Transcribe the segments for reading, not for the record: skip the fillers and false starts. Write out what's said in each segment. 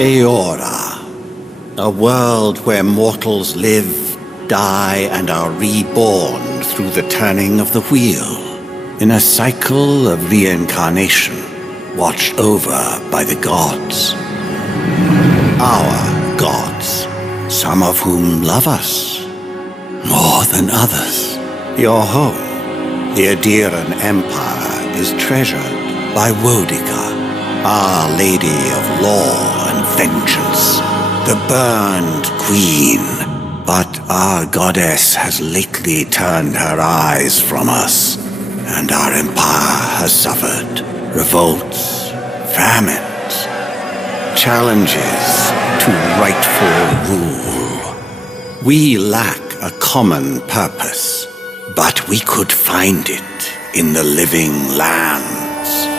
Eora, a world where mortals live, die, and are reborn through the turning of the wheel, in a cycle of reincarnation, watched over by the gods. Our gods, some of whom love us more than others. Your home, the Adiran Empire, is treasured by Wodica, Our Lady of Law and Vengeance, the Burned Queen. But our goddess has lately turned her eyes from us, and our empire has suffered revolts, famines, challenges to rightful rule. We lack a common purpose, but we could find it in the living lands,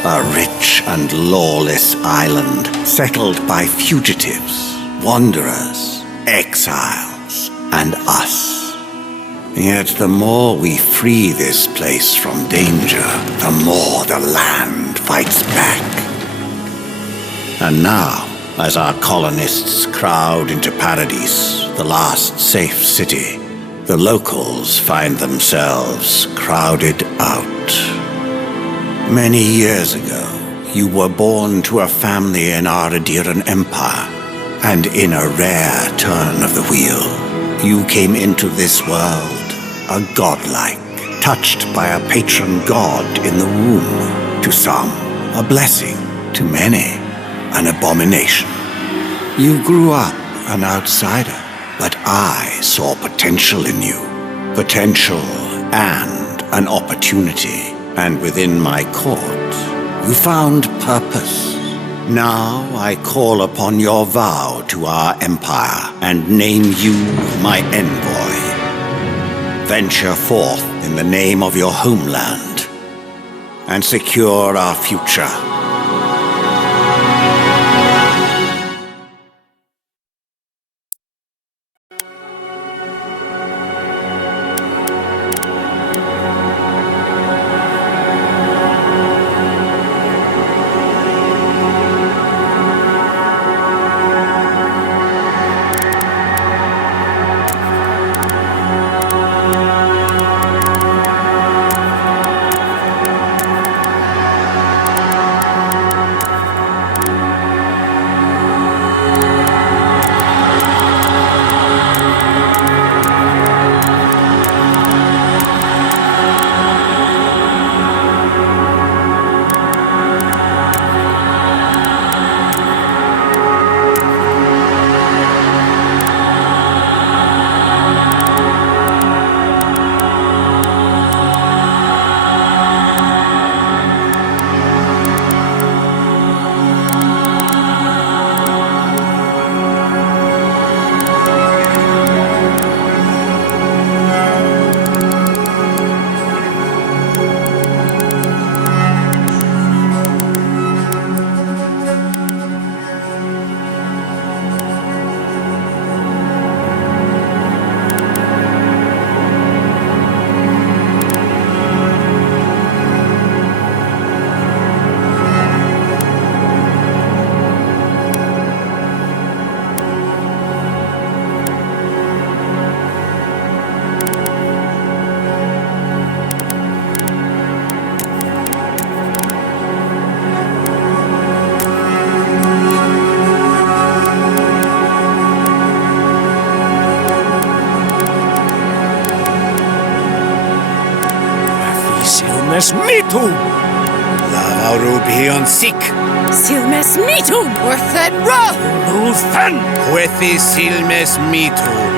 a rich and lawless island settled by fugitives, wanderers, exiles, and us. Yet the more we free this place from danger, the more the land fights back. And now, as our colonists crowd into Paradise, the last safe city, the locals find themselves crowded out. Many years ago, you were born to a family in our Adiran Empire, and in a rare turn of the wheel, you came into this world a godlike, touched by a patron god in the womb. To some, a blessing; to many, an abomination. You grew up an outsider, but I saw potential in you. Potential and an opportunity. And within my court, you found purpose. Now I call upon your vow to our empire and name you my envoy. Venture forth in the name of your homeland and secure our future. Mitum! Lavaurubion sic! Silmes mitum! Orthen roh! Luthan! Quethi silmes mitum!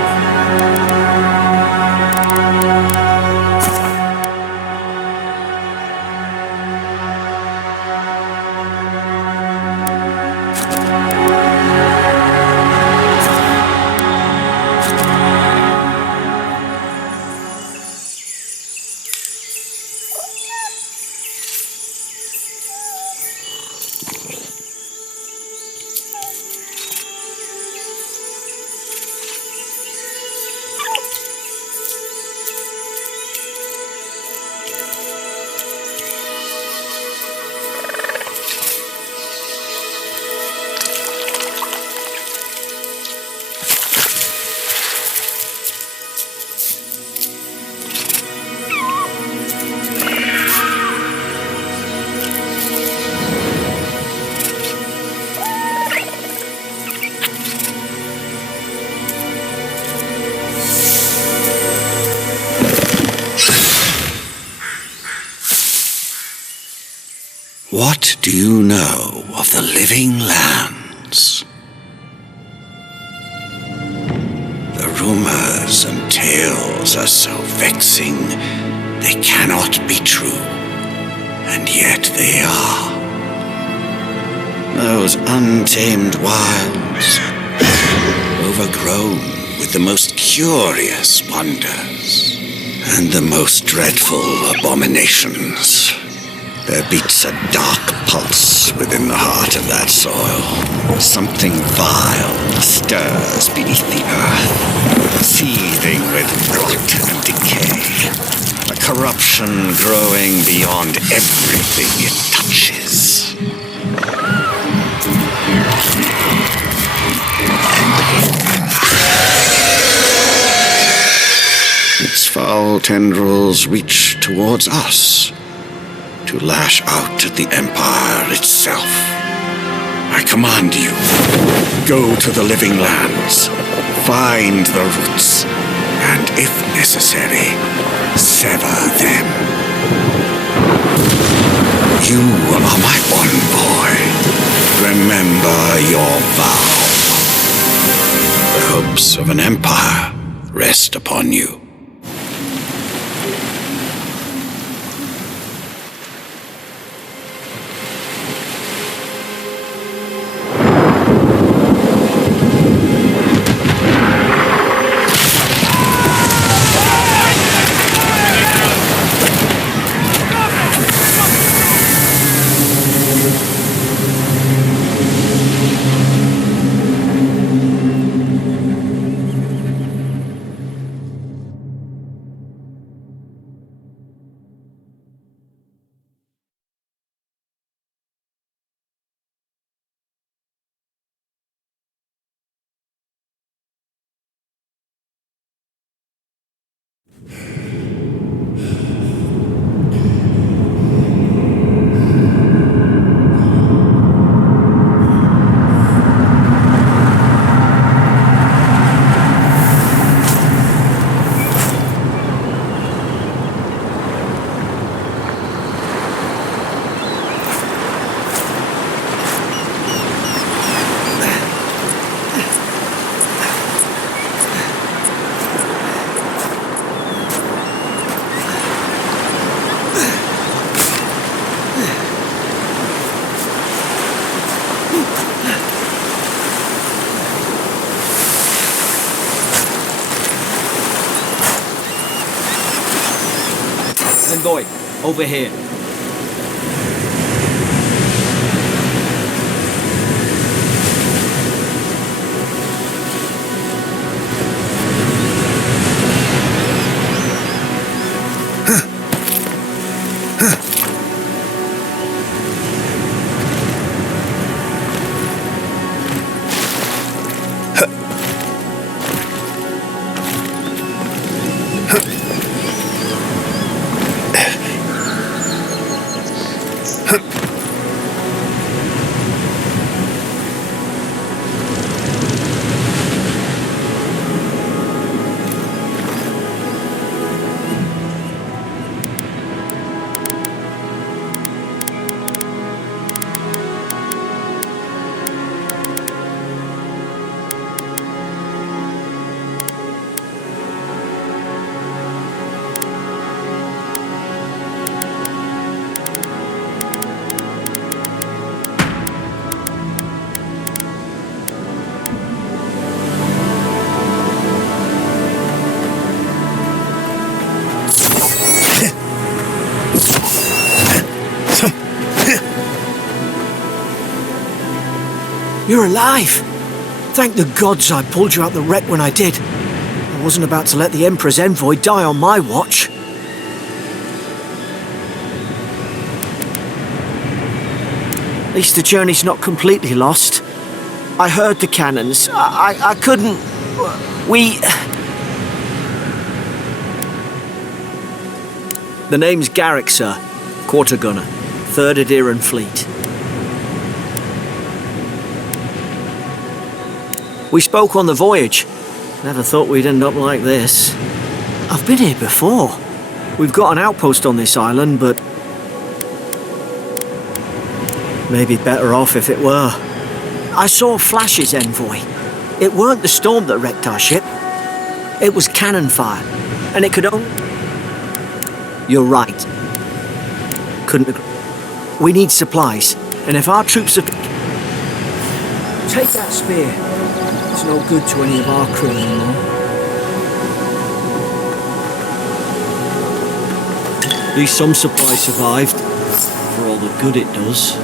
What do you know of the living lands? The rumors and tales are so vexing, they cannot be true, and yet they are. Those untamed wilds, overgrown with the most curious wonders and the most dreadful abominations. There beats a dark pulse within the heart of that soil. Something vile stirs beneath the earth, seething with rot and decay. A corruption growing beyond everything it touches. Its foul tendrils reach towards us, to lash out at the Empire itself. I command you, go to the living lands, find the roots, and if necessary, sever them. You are my envoy. Remember your vow. The hopes of an empire rest upon you. Boy, over here. You're alive! Thank the gods I pulled you out the wreck when I did. I wasn't about to let the Emperor's envoy die on my watch. At least the journey's not completely lost. I heard the cannons. I couldn't... We... The name's Garrick, sir. Quarter gunner. 3rd Adiran Fleet. We spoke on the voyage. Never thought we'd end up like this. I've been here before. We've got an outpost on this island, but... Maybe better off if it were. I saw flashes, Envoy. It weren't the storm that wrecked our ship. It was cannon fire, and it could only... You're right. Couldn't agree. We need supplies, and if our troops have... Take that spear. It's no good to any of our crew anymore. At least some supply survived, for all the good it does.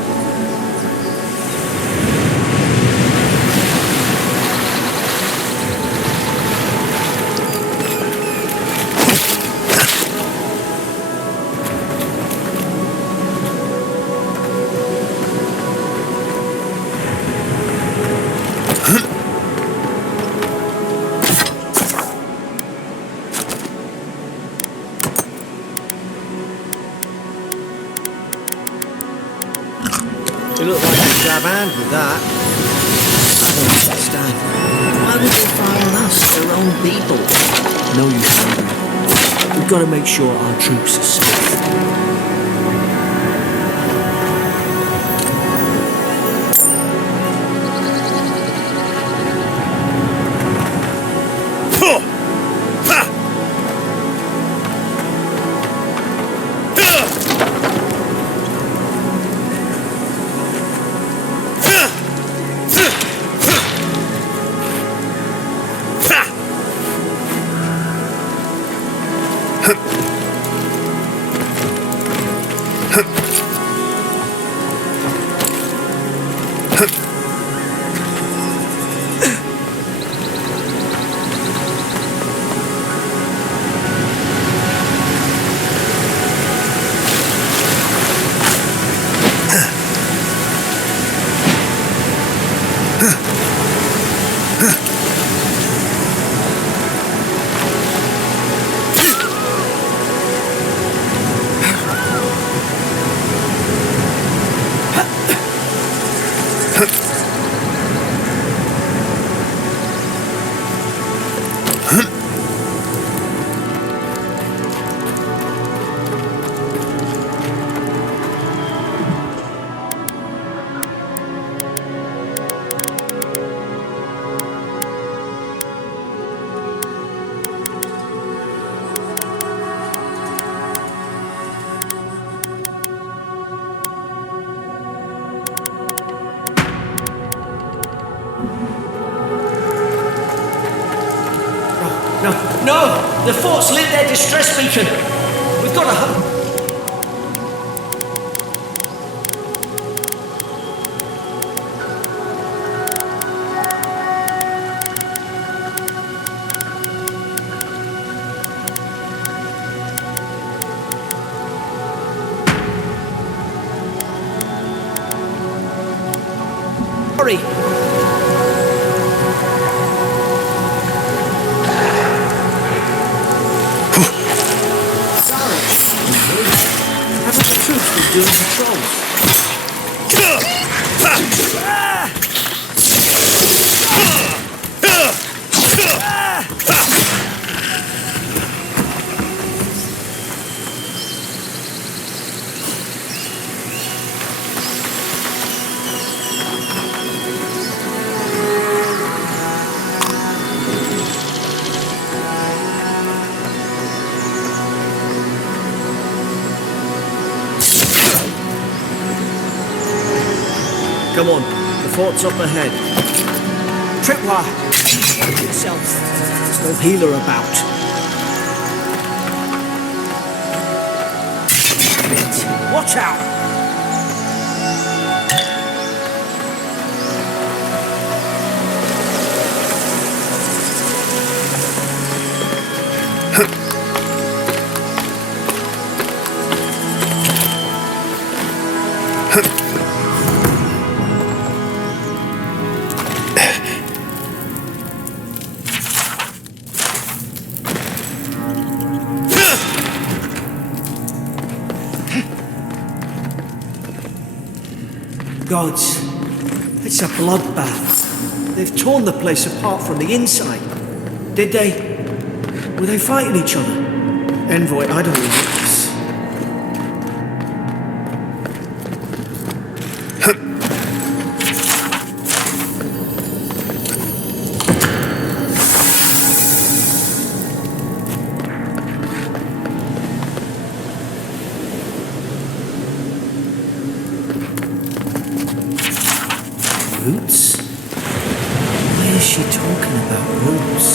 You look like a jab hand with that. I don't understand. Why would they fire on us, their own people? No use, Andrew. We've got to make sure our troops are safe. No! The fort's lit their distress beacon! We've got to... Hurry! Doing patrols. Come on, the fort's up ahead. Tripwire! Help yourself. There's no healer about. Shit. Watch out! Gods, it's a bloodbath. They've torn the place apart from the inside. Did they? Were they fighting each other? Envoy, I don't like this. Roots? Why is she talking about roots?